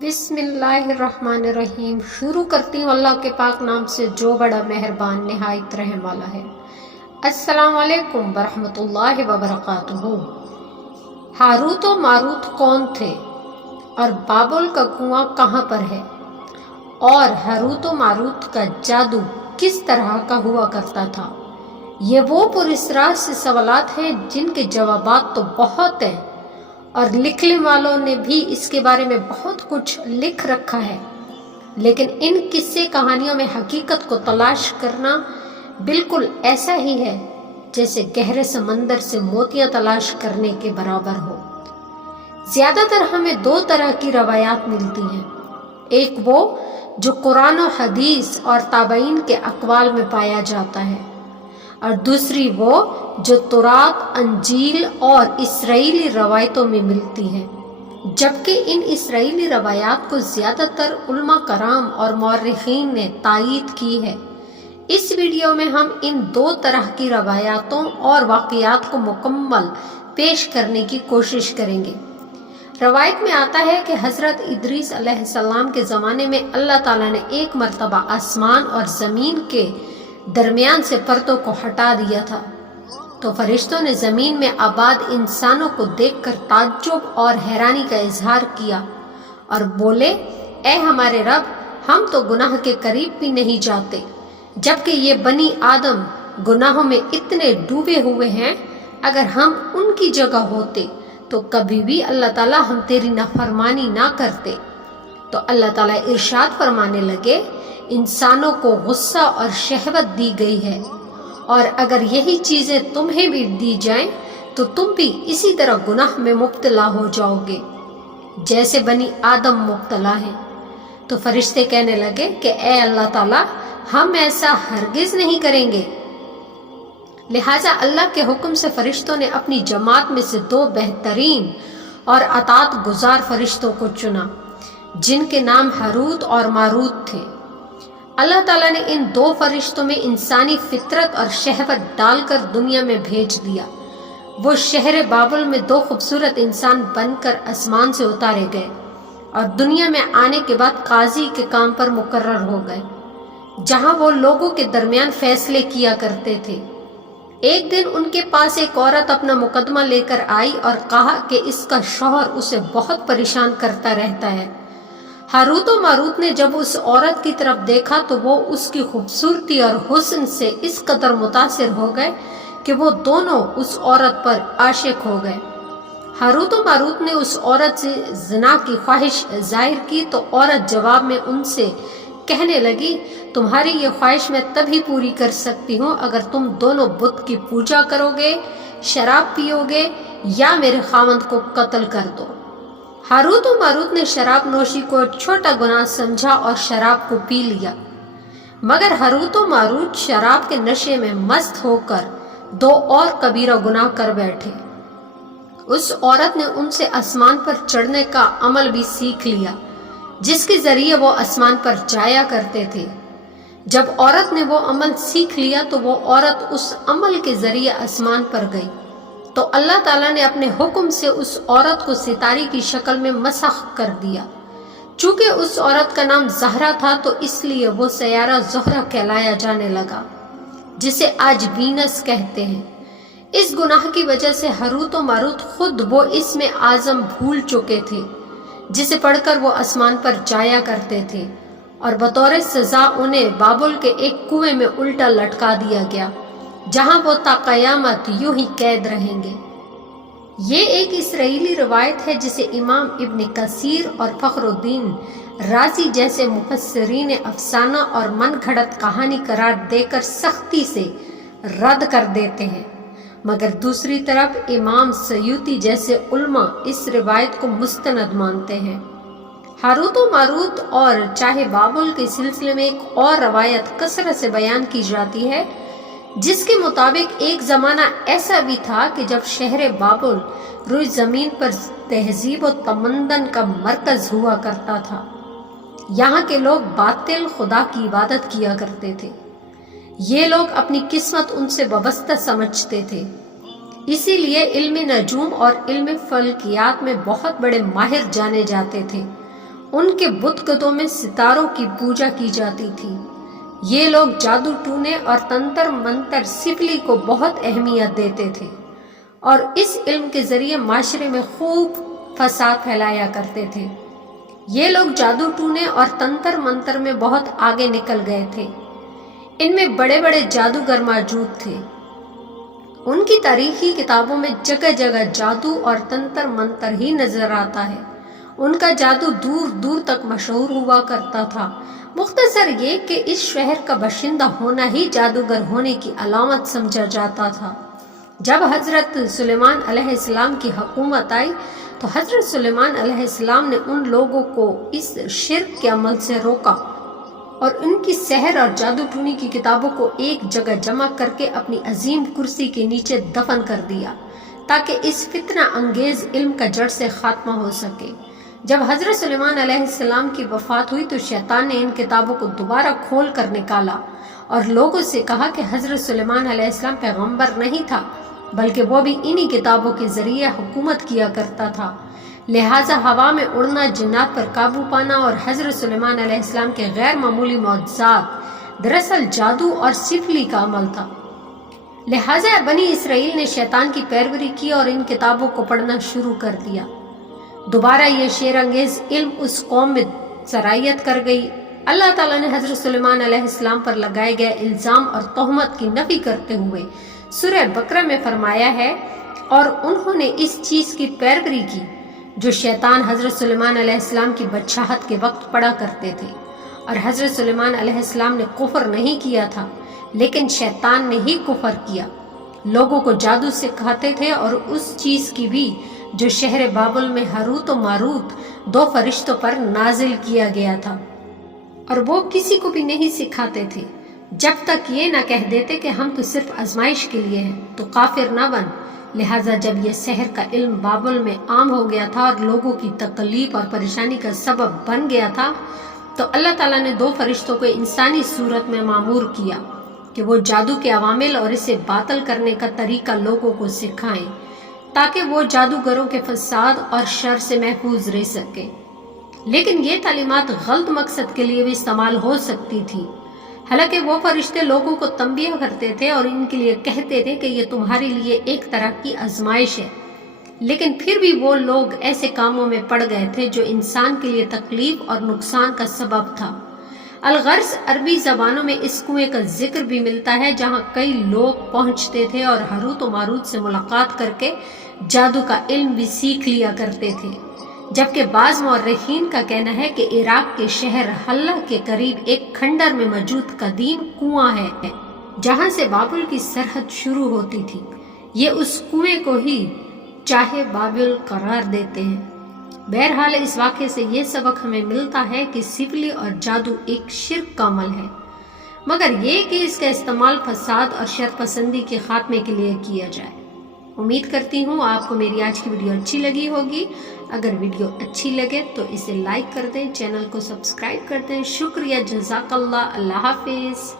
बिस्मिल्लाहिर्रहमानिर्रहीम। शुरू करती हूँ अल्लाह के पाक नाम से जो बड़ा मेहरबान निहायत रहम वाला है। अस्सलाम वालेकुम वरहमतुल्लाहि वबरकातुहू। हारूत और मारूत कौन थे और बाबुल का कुआं कहाँ पर है, और हारूत और मारूत का जादू किस तरह का हुआ करता था? ये वो पुरस्रार से सवालात हैं जिनके जवाबात तो बहुत हैं और लिखने वालों ने भी इसके बारे में बहुत कुछ लिख रखा है, लेकिन इन किस्से कहानियों में हकीकत को तलाश करना बिल्कुल ऐसा ही है जैसे गहरे समंदर से मोतियां तलाश करने के बराबर हो। ज्यादातर हमें दो तरह की रवायात मिलती हैं, एक वो जो कुरान और हदीस और ताबईन के अक़वाल में पाया जाता है, और दूसरी वो जो तुरात, अंजील और इसराइली रवायतों में मिलती है। जबकि इन इसराइली रवायात को ज़्यादातर उलमा कराम और मौर्रिखीन ने तायीद की है। इस वीडियो में हम इन दो तरह की रवायातों और वाक़ियात को मुकम्मल पेश करने की कोशिश करेंगे। रवायत में आता है कि हज़रत इदरीस अलैहिस्सलाम के ज़माने में अल्लाह ताला ने एक मरतबा आसमान और ज़मीन के दरमियान से पर्दों को हटा दिया था, तो फरिश्तों ने ज़मीन में आबाद इंसानों को देखकर ताज्जुब और हैरानी का इजहार किया और बोले, ए हमारे रब, हम तो गुनाह के करीब भी नहीं जाते, जबकि ये बनी आदम गुनाहों में इतने डूबे हुए हैं। अगर हम उनकी जगह होते तो कभी भी अल्लाह ताला हम तेरी नाफरमानी ना करते। तो अल्लाह ताला इरशाद फरमाने लगे, इंसानों को गुस्सा और शहवत दी गई है, और अगर यही चीज़ें तुम्हें भी दी जाएं तो तुम भी इसी तरह गुनाह में मुब्तला हो जाओगे जैसे बनी आदम मुब्तला है। तो फरिश्ते कहने लगे कि ए अल्लाह ताला, हम ऐसा हरगिज नहीं करेंगे। लिहाजा अल्लाह के हुक्म से फरिश्तों ने अपनी जमात में से दो बेहतरीन और अतात गुजार फरिश्तों को चुना, जिनके नाम हारूत और मारूत थे। अल्लाह ताला ने इन दो फरिश्तों में इंसानी फितरत और शहवत डालकर दुनिया में भेज दिया। वो शहर बाबुल में दो खूबसूरत इंसान बनकर आसमान से उतारे गए और दुनिया में आने के बाद काजी के काम पर मुकर्रर हो गए, जहां वो लोगों के दरमियान फैसले किया करते थे। एक दिन उनके पास एक औरत अपना मुकदमा लेकर आई और कहा कि इसका शौहर उसे बहुत परेशान करता रहता है। हारूत और मारूत ने जब उस औरत की तरफ देखा तो वो उसकी खूबसूरती और हुस्न से इस कदर मुतासिर हो गए कि वो दोनों उस औरत पर आशिक हो गए। हारूत और मारूत ने उस औरत से ज़िना की ख्वाहिश जाहिर की तो औरत जवाब में उनसे कहने लगी, तुम्हारी ये ख्वाहिश मैं तभी पूरी कर सकती हूँ अगर तुम दोनों बुत की पूजा करोगे, शराब पियोगे या मेरे खामद को कत्ल कर दो। हारूत और मारूत ने शराब नोशी को छोटा गुनाह समझा और शराब को पी लिया, मगर हारूत और मारूत शराब के नशे में मस्त होकर दो और कबीरा गुनाह कर बैठे। उस औरत ने उनसे आसमान पर चढ़ने का अमल भी सीख लिया, जिसके जरिए वो आसमान पर जाया करते थे। जब औरत ने वो अमल सीख लिया तो वो औरत उस अमल के जरिए आसमान पर गई, तो अल्लाह ताला ने अपने हुक्म से उस औरत को सितारे की शक्ल में मसख कर दिया। चूंकि उस औरत का नाम ज़हरा था तो इसलिए वो सयारा ज़ोहरा कहलाया जाने लगा, जिसे आज वीनस कहते हैं। इस गुनाह की वजह से हारूत और मारूत खुद वो इसमें आज़म भूल चुके थे, जिसे पढ़कर वो आसमान पर जाया करते थे, और बतौर सज़ा उन्हें बाबुल के एक कुएं में उल्टा लटका दिया गया, जहां वो ता क़यामत यूं ही कैद रहेंगे। ये एक इसराइली रवायत है जिसे इमाम इब्न कसीर और फ़खरुद्दीन राज़ी जैसे मुफस्सिरीन अफसाना और मनगढ़ंत कहानी करार देकर सख्ती से रद्द कर देते हैं, मगर दूसरी तरफ इमाम सयूती जैसे उल्मा इस रिवायत को मुस्तनद मानते हैं। हारूत और मारूत और चाहे बाबुल के सिलसिले में एक और रवायत कसरत से बयान की जाती है, जिसके मुताबिक एक ज़माना ऐसा भी था कि जब शहर बाबुल रुई ज़मीन पर तहजीब और तमद्दुन का मरकज़ हुआ करता था। यहाँ के लोग बातिल खुदा की इबादत किया करते थे। ये लोग अपनी किस्मत उनसे वाबस्ता समझते थे, इसीलिए इल्म नजूम और इल्म फल्कियात में बहुत बड़े माहिर जाने जाते थे ان کے بت گدوں میں ستاروں کی پوجا کی جاتی تھی۔ یہ لوگ جادو ٹونے اور تنتر منتر سفلی کو بہت اہمیت دیتے تھے اور اس علم کے ذریعے معاشرے میں خوب فساد پھیلایا کرتے تھے۔ یہ لوگ جادو ٹونے اور تنتر منتر میں بہت آگے نکل گئے تھے۔ ان میں بڑے بڑے جادوگر موجود تھے۔ ان کی تاریخی کتابوں میں جگہ جگہ جادو اور تنتر منتر ہی نظر آتا ہے۔ ان کا جادو دور دور تک مشہور ہوا کرتا تھا۔ مختصر یہ کہ اس شہر کا باشندہ ہونا ہی جادوگر ہونے کی علامت سمجھا جاتا تھا۔ جب حضرت سلیمان علیہ السلام کی حکومت آئی تو حضرت سلیمان علیہ السلام نے ان لوگوں کو اس شرک کے عمل سے روکا اور ان کی سحر اور جادو ٹونی کی کتابوں کو ایک جگہ جمع کر کے اپنی عظیم کرسی کے نیچے دفن کر دیا تاکہ اس فتنہ انگیز علم کا جڑ سے خاتمہ ہو سکے۔ جب حضرت سلیمان علیہ السلام کی وفات ہوئی تو شیطان نے ان کتابوں کو دوبارہ کھول کر نکالا اور لوگوں سے کہا کہ حضرت سلیمان علیہ السلام پیغمبر نہیں تھا بلکہ وہ بھی انہی کتابوں کے ذریعے حکومت کیا کرتا تھا۔ لہٰذا ہوا میں اڑنا، جنات پر قابو پانا اور حضرت سلیمان علیہ السلام کے غیر معمولی معجزات دراصل جادو اور سفلی کا عمل تھا۔ لہٰذا بنی اسرائیل نے شیطان کی پیروی کی اور ان کتابوں کو پڑھنا شروع کر دیا۔ دوبارہ یہ شیر انگیز علم اس قوم میں سرایت کر گئی۔ اللہ تعالیٰ نے حضرت سلیمان علیہ السلام پر لگائے گئے الزام اور تہمت کی نفی کرتے ہوئے سورہ بقرہ میں فرمایا ہے، اور انہوں نے اس چیز کی پیروی کی جو شیطان حضرت سلیمان علیہ السلام کی بادشاہت کے وقت پڑھا کرتے تھے، اور حضرت سلیمان علیہ السلام نے کفر نہیں کیا تھا لیکن شیطان نے ہی کفر کیا۔ لوگوں کو جادو سکھاتے تھے اور اس چیز کی بھی جو شہر بابل میں ہاروت و ماروت دو فرشتوں پر نازل کیا گیا تھا، اور وہ کسی کو بھی نہیں سکھاتے تھے جب تک یہ نہ کہہ دیتے کہ ہم تو صرف آزمائش کے لیے ہیں، تو کافر نہ بن۔ لہٰذا جب یہ سحر کا علم بابل میں عام ہو گیا تھا اور لوگوں کی تکلیف اور پریشانی کا سبب بن گیا تھا تو اللہ تعالیٰ نے دو فرشتوں کو انسانی صورت میں مامور کیا کہ وہ جادو کے عوامل اور اسے باطل کرنے کا طریقہ لوگوں کو سکھائیں تاکہ وہ جادوگروں کے فساد اور شر سے محفوظ رہ سکیں۔ لیکن یہ تعلیمات غلط مقصد کے لیے بھی استعمال ہو سکتی تھی۔ حالانکہ وہ فرشتے لوگوں کو تنبیہ کرتے تھے اور ان کے لیے کہتے تھے کہ یہ تمہارے لیے ایک طرح کی آزمائش ہے، لیکن پھر بھی وہ لوگ ایسے کاموں میں پڑ گئے تھے جو انسان کے لیے تکلیف اور نقصان کا سبب تھا۔ الغرض عربی زبانوں میں اس کنویں کا ذکر بھی ملتا ہے جہاں کئی لوگ پہنچتے تھے اور ہاروت و ماروت سے ملاقات کر کے جادو کا علم بھی سیکھ لیا کرتے تھے، جبکہ بعض مورخین کا کہنا ہے کہ عراق کے شہر حلہ کے قریب ایک کھنڈر میں موجود قدیم کنواں ہے جہاں سے بابل کی سرحد شروع ہوتی تھی۔ یہ اس کنویں کو ہی چاہے بابل قرار دیتے ہیں۔ بہرحال اس واقعے سے یہ سبق ہمیں ملتا ہے کہ سفلی اور جادو ایک شرک کا عمل ہے، مگر یہ کہ اس کا استعمال فساد اور شر پسندی کے خاتمے کے لیے کیا جائے۔ امید کرتی ہوں آپ کو میری آج کی ویڈیو اچھی لگی ہوگی۔ اگر ویڈیو اچھی لگے تو اسے لائک کر دیں، چینل کو سبسکرائب کر دیں۔ شکریہ، جزاک اللہ، اللہ حافظ۔